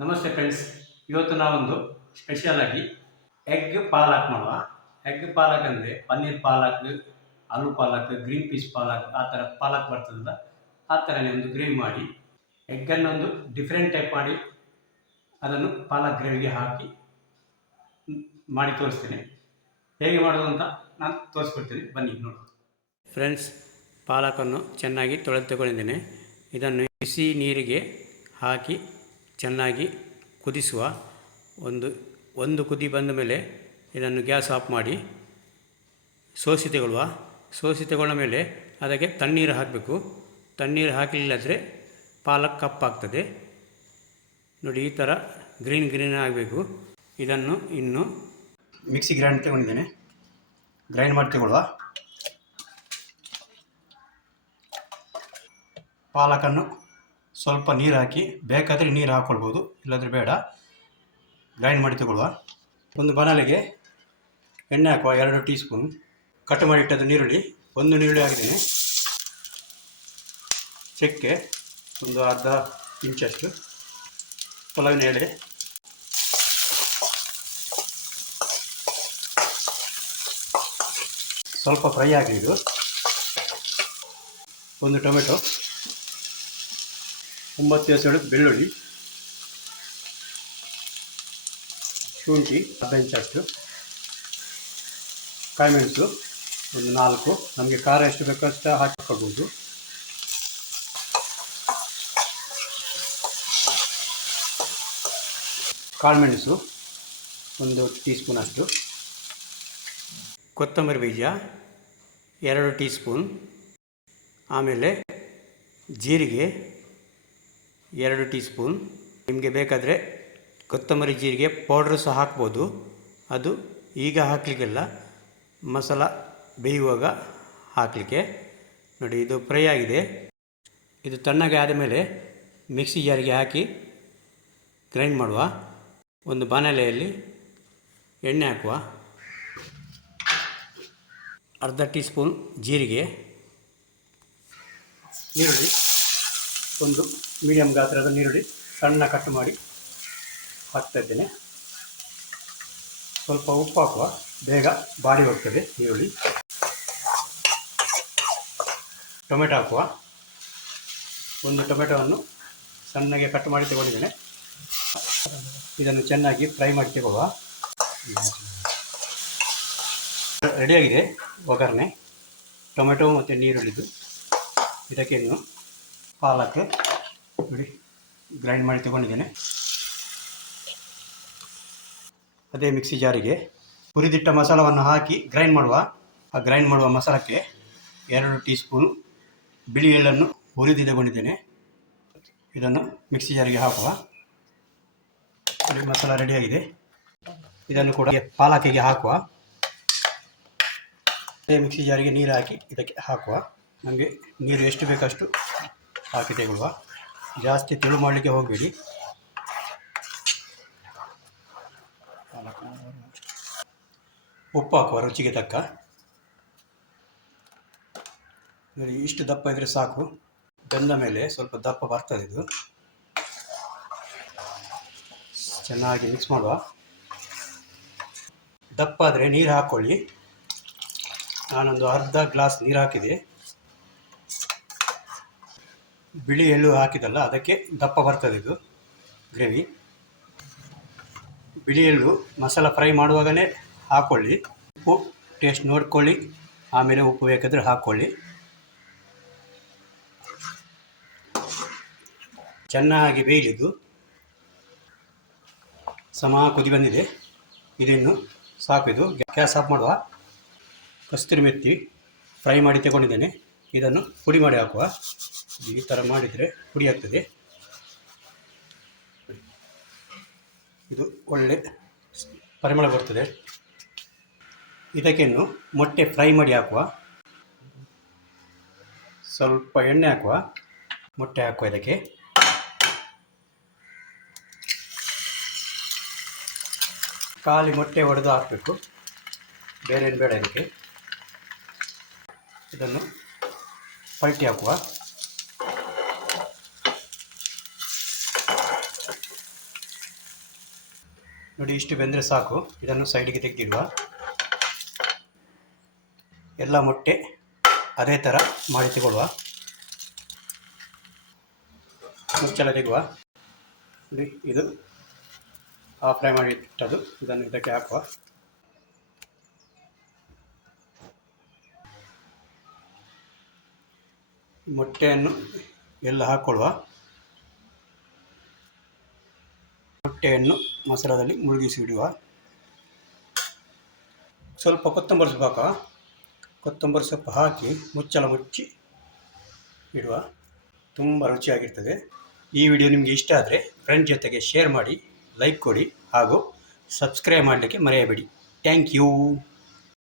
ನಮಸ್ತೆ ಫ್ರೆಂಡ್ಸ್. ಇವತ್ತು ನಾವೊಂದು ಸ್ಪೆಷಲ್ ಆಗಿ ಎಗ್ ಪಾಲಕ್ ಮಾಡುವ. ಎಗ್ ಪಾಲಕ್ ಅಂದರೆ ಪನ್ನೀರ್ ಪಾಲಕ್, ಆಲೂ ಪಾಲಕ್, ಗ್ರೀನ್ ಪೀಸ್ ಪಾಲಕ್, ಆ ಥರ ಪಾಲಕ್ ಬರ್ತದಲ್ಲ, ಆ ಥರನೇ ಒಂದು ಗ್ರೇವಿ ಮಾಡಿ ಎಗ್ಗನ್ನು ಒಂದು ಡಿಫ್ರೆಂಟ್ ಟೈಪ್ ಮಾಡಿ ಅದನ್ನು ಪಾಲಕ್ ಗ್ರೇವಿಗೆ ಹಾಕಿ ಮಾಡಿ ತೋರಿಸ್ತೇನೆ. ಹೇಗೆ ಮಾಡೋದು ಅಂತ ನಾನು ತೋರಿಸ್ಕೊಡ್ತೇನೆ, ಬನ್ನಿ ನೋಡಿ. ಫ್ರೆಂಡ್ಸ್, ಪಾಲಕನ್ನು ಚೆನ್ನಾಗಿ ತೊಳೆದು ತಗೊಂಡಿದ್ದೇನೆ. ಇದನ್ನು ಬಿಸಿ ನೀರಿಗೆ ಹಾಕಿ ಚೆನ್ನಾಗಿ ಕುದಿಸುವ. ಒಂದು ಕುದಿ ಬಂದ ಮೇಲೆ ಇದನ್ನು ಗ್ಯಾಸ್ ಆಫ್ ಮಾಡಿ ಸೋಸಿ ತಗೊಳ್ಳುವ ಮೇಲೆ ಅದಕ್ಕೆ ತಣ್ಣೀರು ಹಾಕಬೇಕು. ತಣ್ಣೀರು ಹಾಕಲಿಲ್ಲದ್ರೆ ಪಾಲಕ್ ಕಪ್ಪಾಗ್ತದೆ. ನೋಡಿ, ಈ ಥರ ಗ್ರೀನ್ ಆಗಬೇಕು. ಇದನ್ನು ಇನ್ನು ಮಿಕ್ಸಿ ಗ್ರೈಂಡ್ ತಗೊಂಡಿದ್ದೇನೆ. ಗ್ರೈಂಡ್ ಮಾಡಿ ತಗೊಳ್ಳುವ. ಪಾಲಕನ್ನು ಸ್ವಲ್ಪ ನೀರು ಹಾಕಿ, ಬೇಕಾದರೆ ನೀರು ಹಾಕ್ಕೊಳ್ಬೋದು, ಇಲ್ಲಾಂದರೆ ಬೇಡ. ಗ್ರೈಂಡ್ ಮಾಡಿ ತಗೊಳ್ಳುವ. ಒಂದು ಬಾಣಲೆಗೆ ಎಣ್ಣೆ ಹಾಕುವ. 2 ಟೀ ಸ್ಪೂನ್ ಕಟ್ ಮಾಡಿಟ್ಟದ್ದು ನೀರುಳ್ಳಿ, 1 ನೀರುಳ್ಳಿ ಹಾಕಿದ್ದೇನೆ. ಚಕ್ಕೆ ಒಂದು ಅರ್ಧ ಇಂಚಷ್ಟು, ಪಲಾವಿನ ಎಲೆ, ಸ್ವಲ್ಪ ಫ್ರೈ ಆಗಿ ಇದು. 1 ಟೊಮೆಟೊ, 9 ಎಸಳು ಬೆಳ್ಳುಳ್ಳಿ, ಶುಂಠಿ ಅರ್ಧ ಇಂಚಷ್ಟು, ಕಾಯಿಮೆಣಸು ಒಂದು 4, ನಮಗೆ ಖಾರ ಎಷ್ಟು ಬೇಕೋ ಅಷ್ಟು ಹಾಕಿಕೊಳ್ಬೋದು. ಕಾಳುಮೆಣಸು 1 ಟೀ ಸ್ಪೂನ್ ಅಷ್ಟು, ಕೊತ್ತಂಬರಿ ಬೀಜ 2 ಟೀ ಸ್ಪೂನ್, ಆಮೇಲೆ ಜೀರಿಗೆ 2 ಟೀ ಸ್ಪೂನ್. ನಿಮಗೆ ಬೇಕಾದರೆ ಕೊತ್ತಂಬರಿ ಜೀರಿಗೆ ಪೌಡ್ರು ಸಹ ಹಾಕ್ಬೋದು. ಅದು ಈಗ ಹಾಕಲಿಕ್ಕೆಲ್ಲ, ಮಸಾಲ ಬೇಯುವಾಗ ಹಾಕಲಿಕ್ಕೆ. ನೋಡಿ, ಇದು ಫ್ರೈ ಆಗಿದೆ. ಇದು ತಣ್ಣಗೆ ಆದಮೇಲೆ ಮಿಕ್ಸಿ ಜಾರಿಗೆ ಹಾಕಿ ಗ್ರೈಂಡ್ ಮಾಡುವ. ಒಂದು ಬಾಣಲೆಯಲ್ಲಿ ಎಣ್ಣೆ ಹಾಕುವ. ಅರ್ಧ ಟೀ ಸ್ಪೂನ್ ಜೀರಿಗೆ, ಈರುಳ್ಳಿ, ಒಂದು ಮೀಡಿಯಮ್ ಗಾತ್ರದ ಈರುಳ್ಳಿ ಸಣ್ಣ ಕಟ್ ಮಾಡಿ ಹಾಕ್ತಾ ಇದ್ದೇನೆ. ಸ್ವಲ್ಪ ಉಪ್ಪು ಹಾಕುವ, ಬೇಗ ಬಾಡಿ ಹೋಗ್ತದೆ ಈರುಳ್ಳಿ. ಟೊಮೆಟೊ ಹಾಕುವ. 1 ಟೊಮೆಟೊವನ್ನು ಸಣ್ಣಗೆ ಕಟ್ ಮಾಡಿ ತಗೊಂಡಿದ್ದೇನೆ. ಇದನ್ನು ಚೆನ್ನಾಗಿ ಫ್ರೈ ಮಾಡಿ ತಗೊಳ್ಳುವ. ರೆಡಿಯಾಗಿದೆ ಒಗ್ಗರಣೆ, ಟೊಮೆಟೊ ಮತ್ತು ನೀರುಳ್ಳಿದು. ಇದಕ್ಕೆ ಇನ್ನು ಪಾಲಕ್ ನೋಡಿ ಗ್ರೈಂಡ್ ಮಾಡಿ ತಗೊಂಡಿದ್ದೇನೆ. ಅದೇ ಮಿಕ್ಸಿ ಜಾರಿಗೆ ಹುರಿದಿಟ್ಟ ಮಸಾಲವನ್ನು ಹಾಕಿ ಗ್ರೈಂಡ್ ಮಾಡುವ. ಆ ಗ್ರೈಂಡ್ ಮಾಡುವ ಮಸಾಲಕ್ಕೆ 2 ಟೀ ಸ್ಪೂನ್ ಬಿಳಿ ಎಳ್ಳನ್ನು ಹುರಿದು ತಗೊಂಡಿದ್ದೇನೆ. ಇದನ್ನು ಮಿಕ್ಸಿ ಜಾರಿಗೆ ಹಾಕುವ. ಮಸಾಲ ರೆಡಿಯಾಗಿದೆ. ಇದನ್ನು ಕೂಡ ಪಾಲಕಿಗೆ ಹಾಕುವ. ಅದೇ ಮಿಕ್ಸಿ ಜಾರಿಗೆ ನೀರು ಹಾಕಿ ಇದಕ್ಕೆ ಹಾಕುವ. ನಮಗೆ ನೀರು ಎಷ್ಟು ಬೇಕಷ್ಟು ಹಾಕಿ ತಗೊಳ್ಳುವ. ಜಾಸ್ತಿ ತೆಳು ಮಾಡಲಿಕ್ಕೆ ಹೋಗಬೇಡಿ. ಉಪ್ಪು ಹಾಕುವ ರುಚಿಗೆ ತಕ್ಕ. ನೋಡಿ, ಇಷ್ಟು ದಪ್ಪ ಇದ್ದರೆ ಸಾಕು. ಬೆಂದ ಮೇಲೆ ಸ್ವಲ್ಪ ದಪ್ಪ ಬರ್ತದೆ ಇದು. ಚೆನ್ನಾಗಿ ಮಿಕ್ಸ್ ಮಾಡುವ. ದಪ್ಪ ಆದರೆ ನೀರು ಹಾಕ್ಕೊಳ್ಳಿ. ನಾನೊಂದು ಅರ್ಧ ಗ್ಲಾಸ್ ನೀರು ಹಾಕಿದೆ. ಬಿಳಿ ಎಳ್ಳು ಹಾಕಿದಲ್ಲ, ಅದಕ್ಕೆ ದಪ್ಪ ಬರ್ತದೆ ಇದು ಗ್ರೇವಿ. ಬಿಳಿ ಎಳ್ಳು ಮಸಾಲ ಫ್ರೈ ಮಾಡುವಾಗಲೇ ಹಾಕ್ಕೊಳ್ಳಿ. ಉಪ್ಪು ಟೇಸ್ಟ್ ನೋಡ್ಕೊಳ್ಳಿ, ಆಮೇಲೆ ಉಪ್ಪು ಬೇಕಾದರೆ ಹಾಕ್ಕೊಳ್ಳಿ. ಚೆನ್ನಾಗಿ ಬೇಯಲಿದ್ದು ಸಮ ಕುದಿ ಬಂದಿದೆ. ಇದನ್ನು ಸಾಕು. ಇದು ಗ್ಯಾಸ್ ಆಫ್ ಮಾಡುವ. ಕಸ್ತೂರಿ ಮೆಥಿ ಫ್ರೈ ಮಾಡಿ ತಗೊಂಡಿದ್ದೇನೆ. ಇದನ್ನು ಪುಡಿ ಮಾಡಿ ಹಾಕುವ. ಈ ಥರ ಮಾಡಿದರೆ ಪುಡಿ ಆಗ್ತದೆ. ಇದು ಒಳ್ಳೆ ಪರಿಮಳ ಬರ್ತದೆ. ಇದಕ್ಕಿನ್ನು ಮೊಟ್ಟೆ ಫ್ರೈ ಮಾಡಿ ಹಾಕುವ. ಸ್ವಲ್ಪ ಎಣ್ಣೆ ಹಾಕುವ, ಮೊಟ್ಟೆ ಹಾಕುವ. ಇದಕ್ಕೆ ಖಾಲಿ ಮೊಟ್ಟೆ ಒಡೆದು ಹಾಕಬೇಕು, ಬೇರೆ ಏನು ಬೇಡ ಇದಕ್ಕೆ. ಇದನ್ನು ಪಲ್ಟಿ ಹಾಕುವ. ನೋಡಿ, ಇಷ್ಟು ಬೆಂದರೆ ಸಾಕು. ಇದನ್ನು ಸೈಡಿಗೆ ತೆಗೆದಿಡುವ. ಎಲ್ಲ ಮೊಟ್ಟೆ ಅದೇ ಥರ ಮಾಡಿ ತಗೊಳ್ಳುವ. ಮುಚ್ಚಳ ತೆಗುವ. ನೋಡಿ, ಇದು ಫ್ರೈ ಮಾಡಿ ಇಟ್ಟದ್ದು. ಇದನ್ನು ಇದಕ್ಕೆ ಹಾಕುವ. ಮೊಟ್ಟೆಯನ್ನು ಎಲ್ಲ ಹಾಕ್ಕೊಳ್ಳುವ. ಮೊಟ್ಟೆಯನ್ನು ಮಸಾಲದಲ್ಲಿ ಮುಳುಗಿಸಿ ಇಡುವ. ಸ್ವಲ್ಪ ಕೊತ್ತಂಬರಿ ಸೊಪ್ಪು ಹಾಕುವ. ಕೊತ್ತಂಬರಿ ಸೊಪ್ಪು ಹಾಕಿ ಮುಚ್ಚಳ ಮುಚ್ಚಿ ಇಡುವ. ತುಂಬ ರುಚಿಯಾಗಿರ್ತದೆ. ಈ ವಿಡಿಯೋ ನಿಮಗೆ ಇಷ್ಟ ಆದರೆ ಫ್ರೆಂಡ್ ಜೊತೆಗೆ ಶೇರ್ ಮಾಡಿ, ಲೈಕ್ ಕೊಡಿ ಹಾಗೂ ಸಬ್ಸ್ಕ್ರೈಬ್ ಮಾಡಲಿಕ್ಕೆ ಮರೆಯಬೇಡಿ. Thank you.